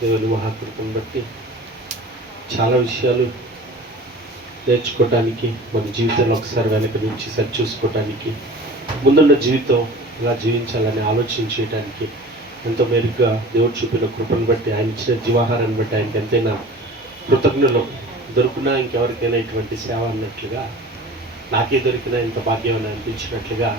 దేవుని మహాకృపను బట్టి చాలా విషయాలు నేర్చుకోవటానికి, మన జీవితంలో ఒకసారి వెనక నుంచి సరి చూసుకోవటానికి, ముందున్న జీవితం ఇలా జీవించాలని ఆలోచించేయటానికి ఎంతో మెరుగ్గా దేవుడు చూపిన కృపను బట్టి, ఆయన ఇచ్చిన జీవాహారాన్ని బట్టి ఆయనకి ఎంతైనా కృతజ్ఞులు. దొరికినా ఇంకెవరికైనా ఇటువంటి సేవ అన్నట్లుగా, నాకే దొరికినా ఇంత భాగ్యం అని అనిపించినట్లుగా,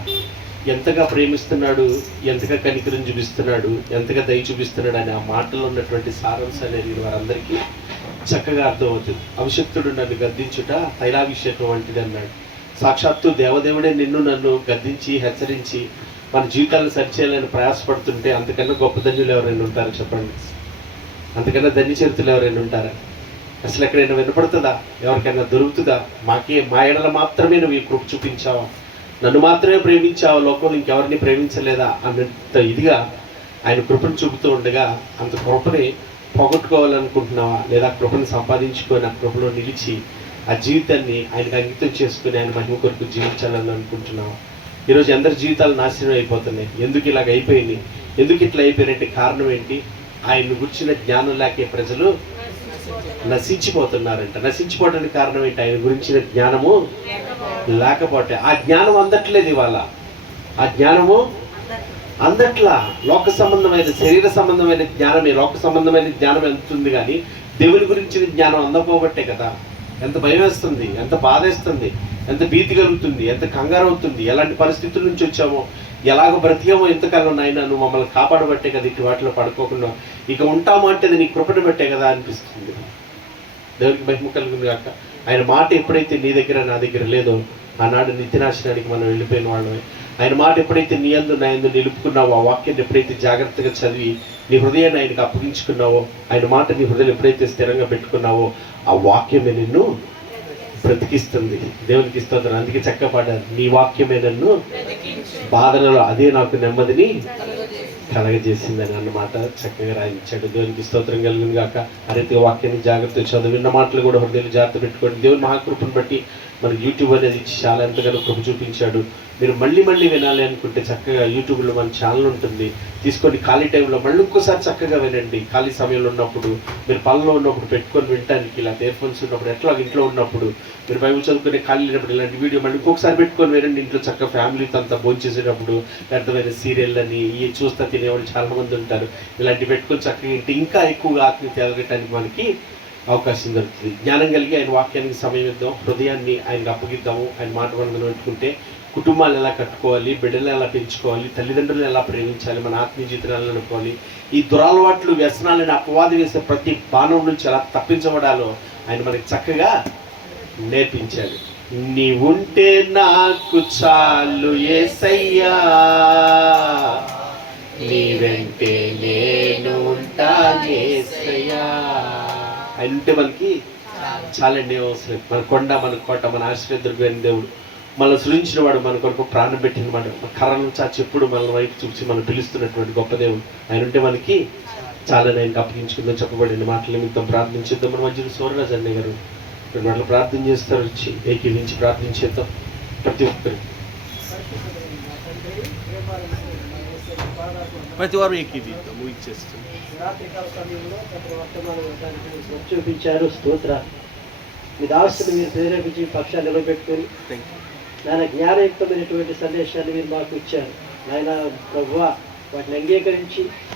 ఎంతగా ప్రేమిస్తున్నాడు, ఎంతగా కనికరం చూపిస్తున్నాడు, ఎంతగా దయ చూపిస్తున్నాడు అనే ఆ మాటలో ఉన్నటువంటి సారాంశాలు అనేది వారందరికీ చక్కగా అర్థమవుతుంది. అభిషక్తుడు నన్ను గద్దించుట తైలాభిషేకం వంటిది అన్నాడు. సాక్షాత్తు దేవదేవుడే నన్ను గద్దించి హెచ్చరించి మన జీవితాలను సరిచేయాలని ప్రయాసపడుతుంటే అంతకన్నా గొప్ప ధన్యులు ఎవరైనా ఉంటారా చెప్పండి? అంతకన్నా ధన్యచరితులు ఎవరైనా ఉంటారా? అసలు ఎక్కడైనా వినపడుతుందా? ఎవరికైనా దొరుకుతుందా? మా ఎడల మాత్రమే నువ్వు ఈ కృప చూపించావా, నన్ను మాత్రమే ప్రేమించావా, లోకంలో ఇంకెవరిని ప్రేమించలేదా అన్నంత ఇదిగా ఆయన కృపను చూపుతూ ఉండగా, అంత కృపని పోగొట్టుకోవాలనుకుంటున్నావా, లేదా కృపను సంపాదించుకొని ఆ కృపలో నిలిచి ఆ జీవితాన్ని ఆయనకు అంకితం చేసుకుని ఆయన మహిమ కొరకు జీవించాలని అనుకుంటున్నావా? ఈరోజు అందరి జీవితాలు నాశనం అయిపోతున్నాయి. ఎందుకు ఇలాగ అయిపోయింది? ఎందుకు ఇట్లా అయిపోయినట్టు కారణం ఏంటి? ఆయన్ని గురించిన జ్ఞానం లేకే ప్రజలు నశించిపోతున్నారంట. నశించిపోవడానికి కారణం ఏంటి? ఆయన గురించిన జ్ఞానము లేకపోతే. ఆ జ్ఞానం అందట్లేదు ఇవాళ. ఆ జ్ఞానము అందట్లా. లోక సంబంధమైన, శరీర సంబంధమైన జ్ఞానమే, లోక సంబంధమైన జ్ఞానం ఎంతుంది, కానీ దేవుని గురించిన జ్ఞానం అందకపోబట్టే కదా ఎంత భయం వేస్తుంది, ఎంత బాధ వేస్తుంది, ఎంత భీతి కలుగుతుంది, ఎంత కంగారు అవుతుంది. ఎలాంటి పరిస్థితుల నుంచి వచ్చామో, ఎలాగ బ్రతికామో ఎంతకాలం నాయన నువ్వు మమ్మల్ని కాపాడబట్టే కదా ఇటు వాటిలో పడుకోకుండా ఇక ఉంటాము అంటే నీ కృపను బట్టే కదా అనిపిస్తుంది. దేవునికి మహిమ కలుగుతుంది కాక. ఆయన మాట ఎప్పుడైతే నీ దగ్గర నా దగ్గర లేదో ఆనాడు నిత్యనాశనానికి మనం వెళ్ళిపోయిన వాళ్ళమే. ఆయన మాట ఎప్పుడైతే నీ యందు నా యందు నిలుపుకున్నావో, ఆ వాక్యాన్ని ఎప్పుడైతే జాగ్రత్తగా చదివి నీ హృదయాన్ని ఆయనకు అప్పగించుకున్నావో, ఆయన మాట నీ హృదయం ఎప్పుడైతే స్థిరంగా పెట్టుకున్నావో, ఆ వాక్యమే నిన్ను బ్రతికిస్తుంది. దేవునికి స్తోత్రం. అందుకే చక్కగా పాడారు, నీ వాక్యమే నన్ను బాధలలో అదే నాకు నెమ్మదిని కలగజేసిందని అన్నమాట చక్కగా రాయించాడు. దేవునికి స్తోత్రం కలిగింది కాక. ఆ రీతిగా వాక్యాన్ని జాగ్రత్త చదివిన మాటలు కూడా హృదయాన్ని జాగ్రత్త పెట్టుకోండి. దేవుని మహాకృపను బట్టి మన యూట్యూబ్ అనేది చాలా ఎంతగానో కృప చూపించాడు. మీరు మళ్ళీ వినాలి అనుకుంటే చక్కగా యూట్యూబ్లో మన ఛానల్ ఉంటుంది, తీసుకొని ఖాళీ టైంలో మళ్ళీ ఇంకోసారి చక్కగా వినండి. ఖాళీ సమయంలో ఉన్నప్పుడు, మీరు పనుల్లో ఉన్నప్పుడు పెట్టుకొని వినడానికి, ఇలా ఇయర్ ఫోన్స్ ఉన్నప్పుడు, ఎట్లా ఇంట్లో ఉన్నప్పుడు మీరు బైబిల్ చదువుకునే ఖాళీ లేనప్పుడు ఇలాంటి వీడియో మళ్ళీ ఇంకొకసారి పెట్టుకొని వినండి. ఇంట్లో చక్కగా ఫ్యామిలీతో అంతా భోంచేసేటప్పుడు, అర్థమైన సీరియల్ అని ఇవి చూస్తా తినేవాళ్ళు చాలామంది ఉంటారు. ఇలాంటివి పెట్టుకొని చక్కగా ఇంటి ఇంకా ఎక్కువగా ఆత్మీయత ఎదగటానికి మనకి అవకాశం దొరుకుతుంది. జ్ఞానం కలిగి ఆయన వాక్యానికి సమయం ఇద్దాం, హృదయాన్ని ఆయనకు అప్పగిద్దాము. ఆయన మాట మనం పెట్టుకుంటే కుటుంబాలు ఎలా కట్టుకోవాలి, బిడ్డలు ఎలా పెంచుకోవాలి, తల్లిదండ్రులను ఎలా ప్రేమించాలి, మన ఆత్మీయ జీవితాలను అనుకోవాలి, ఈ దురలవాట్లు వ్యసనాలను అపవాది వేసే ప్రతి బాణం నుంచి ఎలా తప్పించబడాలో ఆయన మనకి చక్కగా నేర్పించాడు. నీవుంటే నాకు చాలు యేసయ్యా, నీ వెంటే నేను ఉంటా యేసయ్యా. ఆయన ఉంటే మనకి చాలండి, అవసరం. మన కొండ, మన కోట, మన ఆశ్రయదుర్గమైన దేవుడు, మనల్ని సృజించిన వాడు, మన కొరకు ప్రాణం పెట్టిన వాడు, కర్రను చాచి ఎప్పుడు మన వైపు చూసి మనం పిలుస్తున్నటువంటి గొప్ప దేవుడు. ఆయన ఉంటే మనకి చాలని ఆయనకు అప్పగించుకుందాం. చెప్పబడిన మాటల నిమిత్తం ప్రార్థించేద్దాం. మన మధ్యలో సూర్యరాజు అన్నయ్య గారు వాళ్ళు ప్రార్థన చేస్తారు, వచ్చి ఏకీవించి ప్రార్థించేద్దాం. ప్రతి వారు ఏకీవిద్దాం. ముగించేస్తాం. చూపించారు. స్తోత్ర. మీ దాసులు మీరు ప్రేరేపించి పక్షాన్ని నిలబెట్టుకొని నాయన జ్ఞానయుక్తమైనటువంటి సందేశాన్ని మీరు మాకు ఇచ్చారు. నాయన ప్రభువా, వాటిని అంగీకరించి